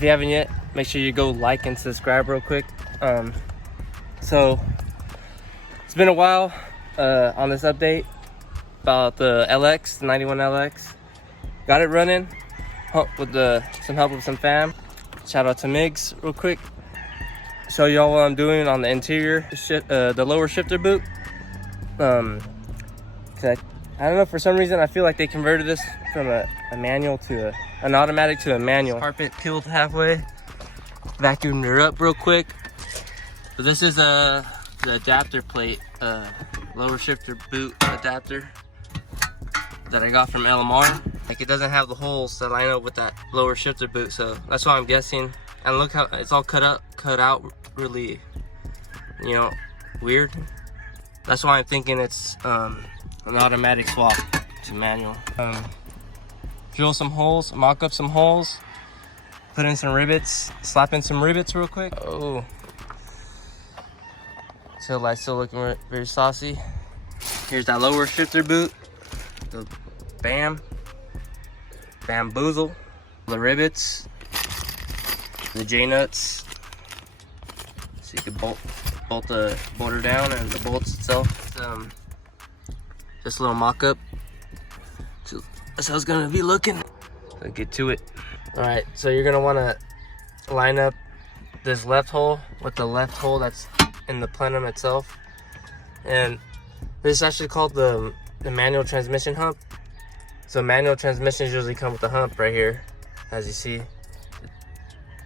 if you haven't yet, make sure you go like and subscribe real quick. So it's been a while on this update about the LX, the 91 LX. Got it running with some help with some fam. Shout out to Migs real quick. Show y'all what I'm doing on the interior, the lower shifter boot. I don't know, for some reason I feel like they converted this from a manual to an automatic to a manual. Carpet peeled halfway. Vacuumed her up real quick. So this is the adapter plate, lower shifter boot adapter that I got from LMR. Like, it doesn't have the holes that line up with that lower shifter boot, so that's why I'm guessing. And look how it's all cut out really, you know, weird. That's why I'm thinking it's an automatic swap to manual. Drill some holes, mock up some holes, put in some rivets, slap in some rivets real quick. Oh, tail light's still looking very saucy. Here's that lower shifter boot, the bamboozle, the rivets, the J-nuts, so you can bolt her down, and the bolts itself. Just a little mock-up. So that's how it's gonna be looking. Let's get to it. All right, so you're gonna wanna line up this left hole with the left hole that's in the plenum itself. And this is actually called the manual transmission hump. So manual transmissions usually come with the hump right here, as you see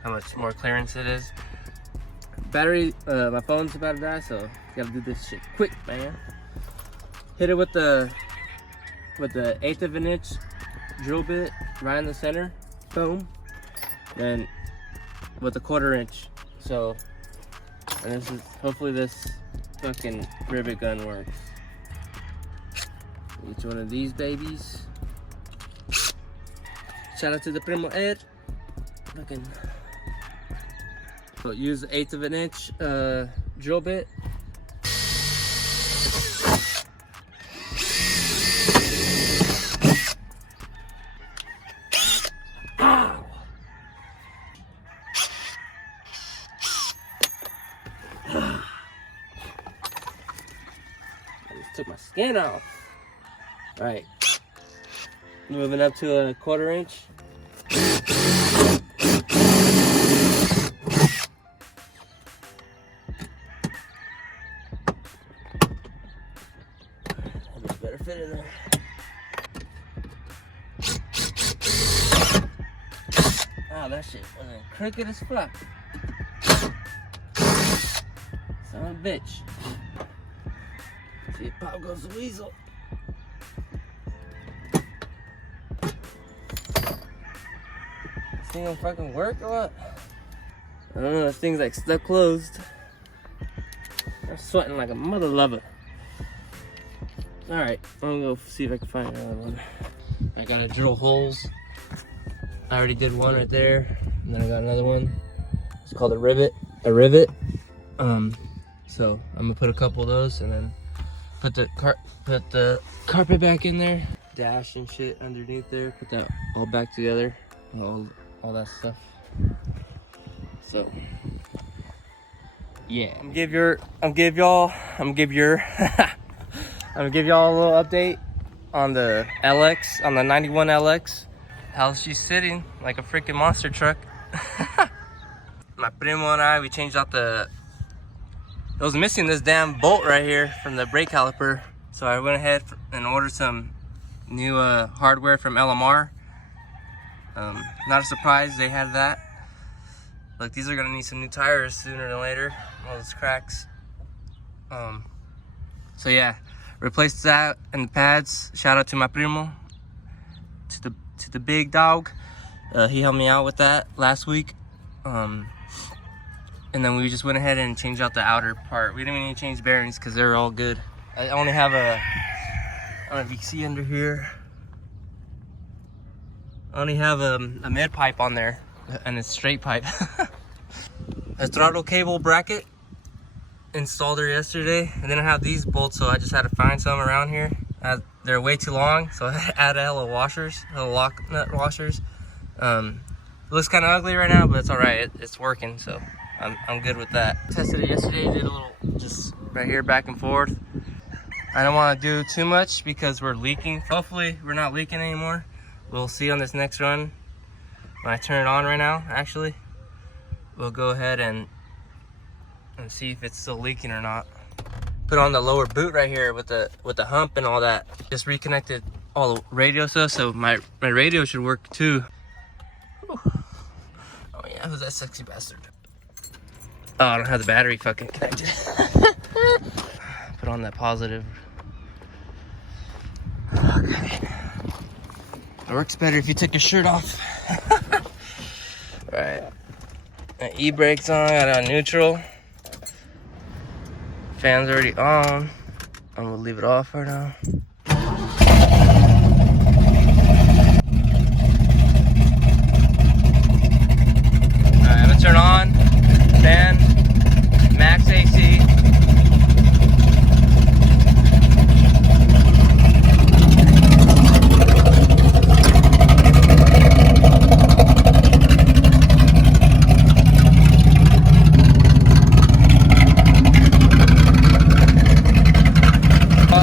how much more clearance it is. Battery, my phone's about to die, so gotta do this shit quick, man. Hit it with the 1/8 of an inch drill bit right in the center, boom. Then with a 1/4 inch. So, and this is, hopefully this fucking rivet gun works. Each one of these babies. Shout out to the Primo Ed. Fucking. So use the 1/8 of an inch drill bit. Took my skin off. All right, moving up to a 1/4 inch. That better fit in there. Oh, that shit was crooked as fuck. Son of a bitch. See, pop goes the weasel. This thing don't fucking work or what? I don't know, this thing's like stuck closed. I'm sweating like a mother lover. Alright, I'm gonna go see if I can find another one. I gotta drill holes. I already did one right there. And then I got another one. It's called a rivet. So I'm gonna put a couple of those and then put the carpet back in there, dash and shit underneath there, put that all back together, all that stuff. So yeah, I'm gonna give y'all a little update on the LX, on the 91 LX. How she's sitting like a freaking monster truck. My primo and I, we changed out it was missing this damn bolt right here from the brake caliper. So I went ahead and ordered some new hardware from LMR. Not a surprise they had that. Look, these are gonna need some new tires sooner than later. All those cracks. So yeah, replaced that and the pads. Shout out to my primo, to the big dog. He helped me out with that last week. And then we just went ahead and changed out the outer part. We didn't even change bearings because they're all good. I only have I don't know if you can see under here. I only have a mid pipe on there and a straight pipe. A throttle cable bracket installed there yesterday. I didn't have these bolts, so I just had to find some around here. They're way too long, so I added hella washers, hella lock nut washers. Look looks kind of ugly right now, but it's all right. It's working, so I'm good with that. Tested it yesterday, did a little just right here back and forth. I don't want to do too much because we're leaking. Hopefully we're not leaking anymore. We'll see on this next run. When I turn it on right now, actually, we'll go ahead and see if it's still leaking or not. Put on the lower boot right here with the hump and all that. Just reconnected all the radio stuff, so my radio should work too. Whew. Oh yeah, who's that sexy bastard? Oh, I don't have the battery fucking connected. Put on that positive. Okay. It works better if you take your shirt off. Right. E-brake's on, got it on neutral. Fan's already on. I'm gonna leave it off for now. Alright, I'm gonna turn on fan, max AC.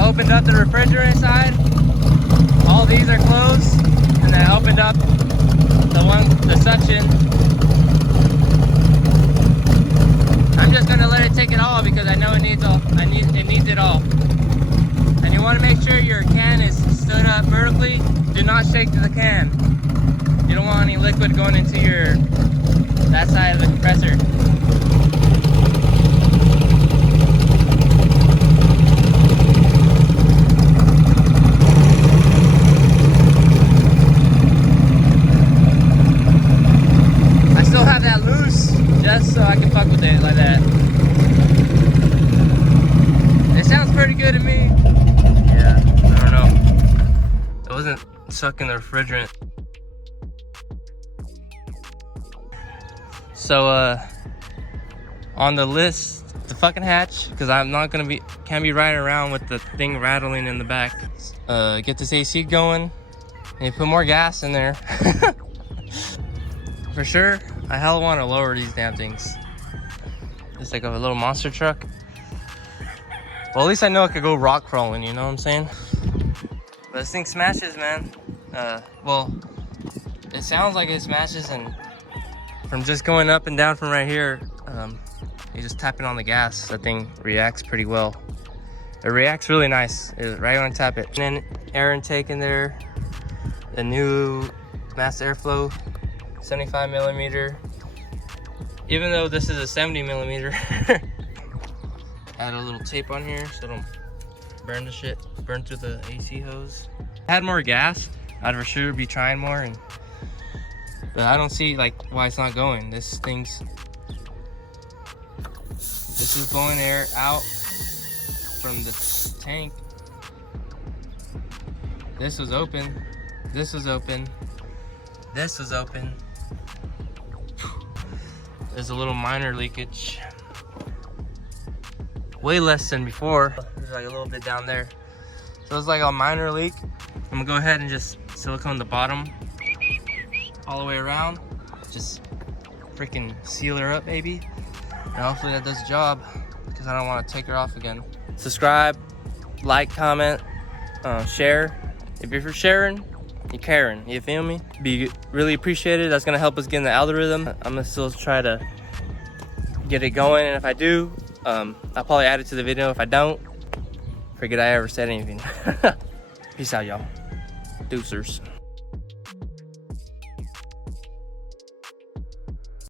Opened up the refrigerant side. All these are closed, and then I opened up the suction. I'm just gonna let it take it all because I know it needs it all. And you want to make sure your can is stood up vertically. Do not shake the can. You don't want any liquid going into that side of the compressor. Just so I can fuck with it like that. It sounds pretty good to me. Yeah, I don't know. It wasn't sucking the refrigerant. So on the list, the fucking hatch, because I'm not gonna can't be riding around with the thing rattling in the back. Get this AC going and put more gas in there. For sure. I hell want to lower these damn things. It's like a little monster truck. Well, at least I know it could go rock crawling, you know what I'm saying? But this thing smashes, man. Well, it sounds like it smashes, and from just going up and down from right here, you just tapping on the gas, that thing reacts pretty well. It reacts really nice, right when I tap it. And then air intake in there, the new mass airflow. 75 millimeter, even though this is a 70 millimeter. Add a little tape on here so don't burn the shit, burn through the AC hose. Had more gas, I'd for sure be trying more, but I don't see like why it's not going. This is blowing air out from the tank. This was open, this was open, this was open. There's a little minor leakage. Way less than before. There's like a little bit down there. So it's like a minor leak. I'm gonna go ahead and just silicone the bottom all the way around. Just freaking seal her up, baby. And hopefully that does the job, because I don't want to take her off again. Subscribe, like, comment, share. If you're sharing, you're caring, you feel me? Be really appreciated. That's gonna help us get in the algorithm. I'm gonna still try to get it going, and if I do, I'll probably add it to the video. If I don't, forget I ever said anything. Peace out, y'all. Deucers.